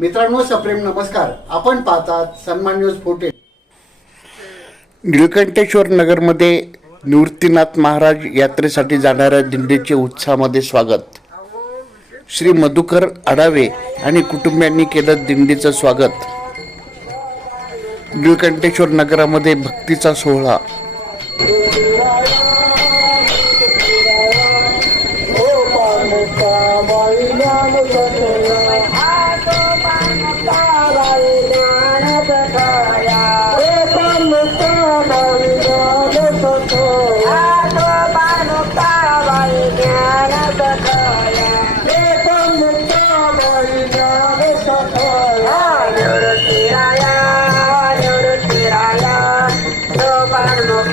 मित्रांनो सप्रेम नमस्कार. आपण पाहतात सन्मान न्यूज फोर्टे निळकंठेश्वर नगरमध्ये निवृत्तीनाथ महाराज यात्रेसाठी जाणाऱ्या दिंडीचे उत्साहामध्ये स्वागत. श्री मधुकर आडावे आणि कुटुंबियांनी केलं दिंडीचं स्वागत. निळकंठेश्वर नगरामध्ये भक्तीचा सोहळा.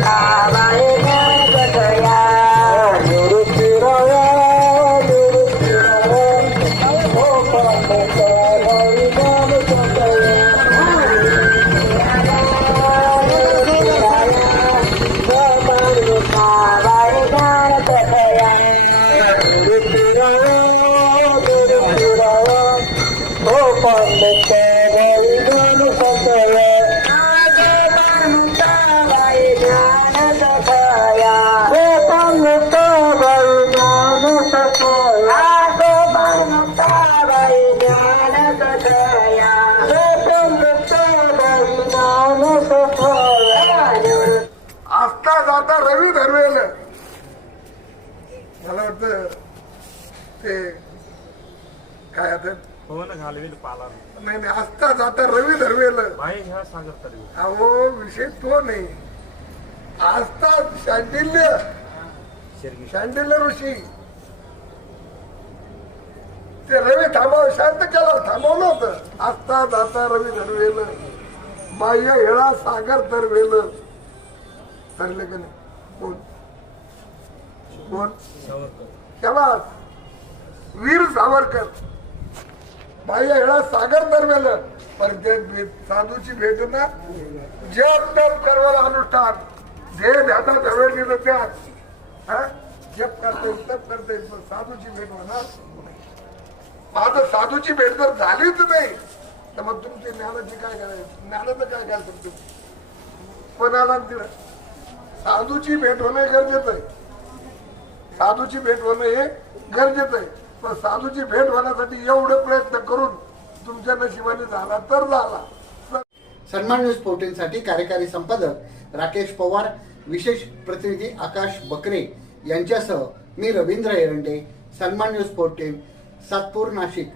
Bye. जाता रवी धरवेल मला वाटतं ते काय आता ना घालवेल पाला. नाही नाही जाता रवी धरवेल. बाई ह्या सागर तरी. अहो विषय तो नाही. आस्था शांडिल्य. शांडिल्य ऋषी. ते रवी थांबव शांत केलं थांबवलं होतं. आस्था जाता रवी धरवेल. बाह्य हेळा सागर तरवेल ठरले का नाही? कोण? कोण? शाबास वीर सावरकर. बाह्य हेळा सागर दरम्यान. पण ते साधूची भेट ना जप तप करवर अनुष्ठान जे ध्याता धरवेल गेलं त्यात हा? जप करता येईल तप करता येईल पण साधूची भेट होणार माझं साधूची भेट जर झालीच नाही तर मग तुमची ज्ञानाची काय करायचं? ज्ञानाचं काय करायचं तुमचं? कोणाला तिला साधूची भेट होणं हे गरजेचं आहे. साधूची भेट होणं हे गरजेचं आहे. पण साधूची भेट होण्यासाठी एवढे प्रयत्न करून तुमच्या नशिबाने झाला तर झाला. सन्मान न्यूज फोर्टीनसाठी कार्यकारी संपादक राकेश पवार विशेष प्रतिनिधी आकाश बकरे यांच्यासह मी रवींद्र एरंडे सन्मान न्यूज फोर्टीन सातपूर नाशिक.